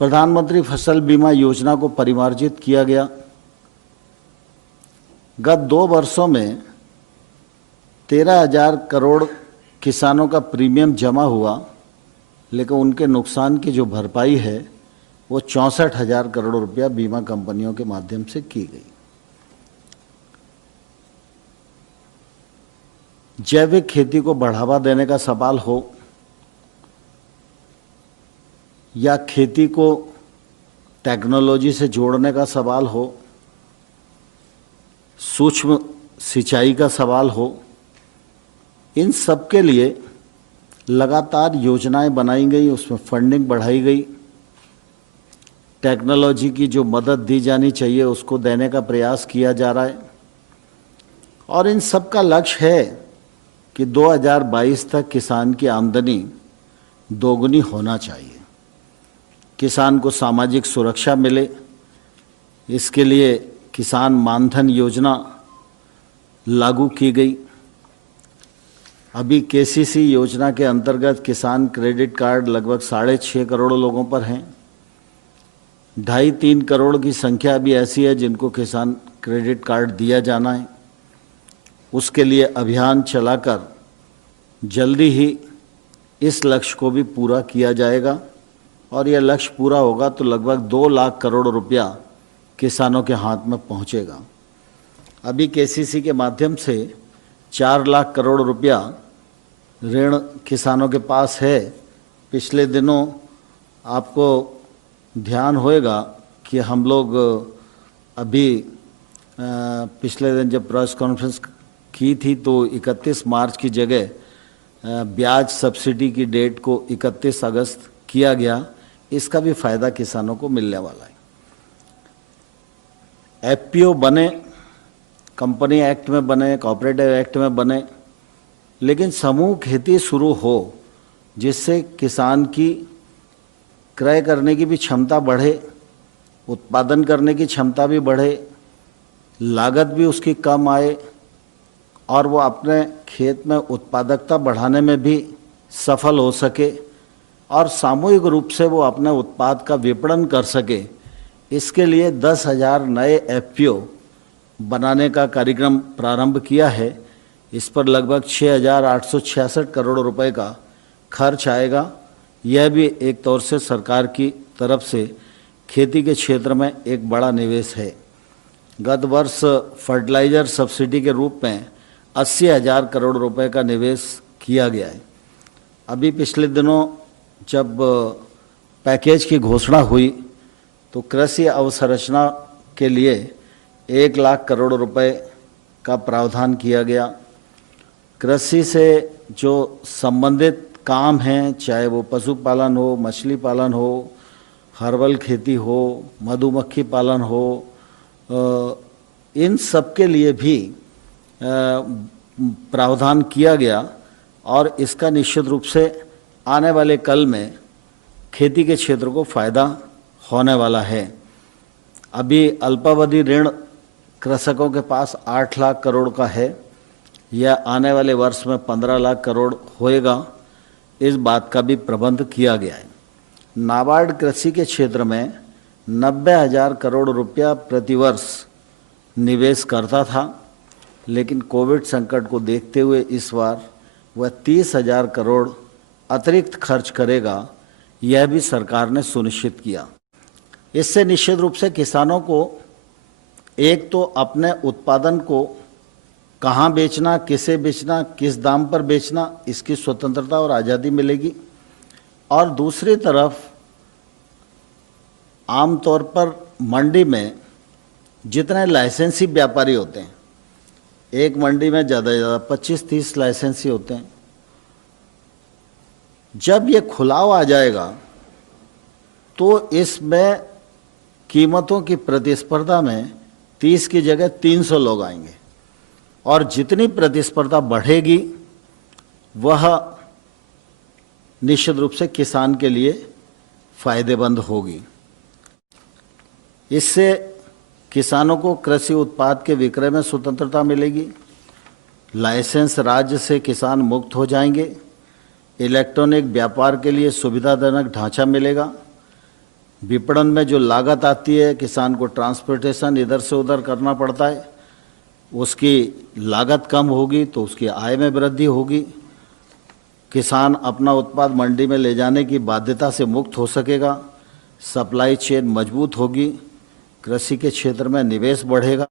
प्रधानमंत्री फसल बीमा योजना को परिमार्जित किया गया। गत 2 वर्षों में 13,000 करोड़ किसानों का प्रीमियम जमा हुआ, लेकिन उनके नुकसान की जो भरपाई है वो 64,000 करोड़ रुपया बीमा कंपनियों के माध्यम से की गई। जैविक खेती को बढ़ावा देने का सवाल हो या खेती को टेक्नोलॉजी से जोड़ने का सवाल हो, सूक्ष्म सिंचाई का सवाल हो, इन सब के लिए लगातार योजनाएं बनाई गई, उसमें फंडिंग बढ़ाई गई। टेक्नोलॉजी की जो मदद दी जानी चाहिए उसको देने का प्रयास किया जा रहा है और इन सब का लक्ष्य है कि 2022 तक किसान की आमदनी दोगुनी होना चाहिए, किसान को सामाजिक सुरक्षा मिले। इसके लिए किसान मानधन योजना लागू की गई। अभी केसीसी योजना के अंतर्गत किसान क्रेडिट कार्ड लगभग 6.5 करोड़ लोगों पर हैं। 2.5-3 करोड़ की संख्या अभी ऐसी है जिनको किसान क्रेडिट कार्ड दिया जाना है। उसके लिए अभियान चलाकर जल्दी ही इस लक्ष्य को भी पूरा किया जाएगा और यह लक्ष्य पूरा होगा तो लगभग 2 लाख करोड़ रुपया किसानों के हाथ में पहुंचेगा। अभी केसीसी के माध्यम से 4 लाख करोड़ रुपया ऋण किसानों के पास है। पिछले दिनों आपको ध्यान होएगा कि हम लोग अभी पिछले दिन जब प्रेस कॉन्फ्रेंस की थी तो 31 मार्च की जगह ब्याज सब्सिडी की डेट को 31 अगस्त किया गया। इसका भी फायदा किसानों को मिलने वाला है। एफपीओ बने, कंपनी एक्ट में बने, कोऑपरेटिव एक्ट में बने, लेकिन समूह खेती शुरू हो जिससे किसान की क्रय करने की भी क्षमता बढ़े, उत्पादन करने की क्षमता भी बढ़े, लागत भी उसकी कम आए और वो अपने खेत में उत्पादकता बढ़ाने में भी सफल हो सके और सामूहिक रूप से वो अपने उत्पाद का विपणन कर सके। इसके लिए 10,000 नए एफपीओ बनाने का कार्यक्रम प्रारंभ किया है। इस पर लगभग 6,866 करोड़ रुपए का खर्च आएगा। यह भी एक तौर से सरकार की तरफ से खेती के क्षेत्र में एक बड़ा निवेश है। गत वर्ष फर्टिलाइजर सब्सिडी के रूप में 80,000 करोड़ रुपए का निवेश किया गया है। अभी पिछले दिनों जब पैकेज की घोषणा हुई तो कृषि अवसंरचना के लिए 1 लाख करोड़ रुपए का प्रावधान किया गया। कृषि से जो संबंधित काम हैं, चाहे वो पशुपालन हो, मछली पालन हो, हर्बल खेती हो, मधुमक्खी पालन हो, इन सब के लिए भी प्रावधान किया गया और इसका निश्चित रूप से आने वाले कल में खेती के क्षेत्र को फायदा होने वाला है। अभी अल्पावधि ऋण कृषकों के पास 8 लाख करोड़ का है, यह आने वाले वर्ष में 15 लाख करोड़ होएगा। इस बात का भी प्रबंध किया गया है। नाबार्ड कृषि के क्षेत्र में 90,000 करोड़ रुपया प्रतिवर्ष निवेश करता था, लेकिन कोविड संकट को देखते हुए इस बार वह 30,000 करोड़ अतिरिक्त खर्च करेगा, यह भी सरकार ने सुनिश्चित किया। इससे निश्चित रूप से किसानों को एक तो अपने उत्पादन को कहाँ बेचना, किसे बेचना, किस दाम पर बेचना, इसकी स्वतंत्रता और आज़ादी मिलेगी और दूसरी तरफ आमतौर पर मंडी में जितने लाइसेंसी व्यापारी होते हैं, एक मंडी में ज़्यादा से ज़्यादा 25-30 लाइसेंसी होते हैं। जब ये खुलाव आ जाएगा तो इसमें कीमतों की प्रतिस्पर्धा में 30 की जगह 300 लोग आएंगे और जितनी प्रतिस्पर्धा बढ़ेगी वह निश्चित रूप से किसान के लिए फायदेमंद होगी। इससे किसानों को कृषि उत्पाद के विक्रय में स्वतंत्रता मिलेगी, लाइसेंस राज्य से किसान मुक्त हो जाएंगे, इलेक्ट्रॉनिक व्यापार के लिए सुविधाजनक ढांचा मिलेगा, विपणन में जो लागत आती है, किसान को ट्रांसपोर्टेशन इधर से उधर करना पड़ता है, उसकी लागत कम होगी तो उसकी आय में वृद्धि होगी। किसान अपना उत्पाद मंडी में ले जाने की बाध्यता से मुक्त हो सकेगा, सप्लाई चेन मजबूत होगी, कृषि के क्षेत्र में निवेश बढ़ेगा।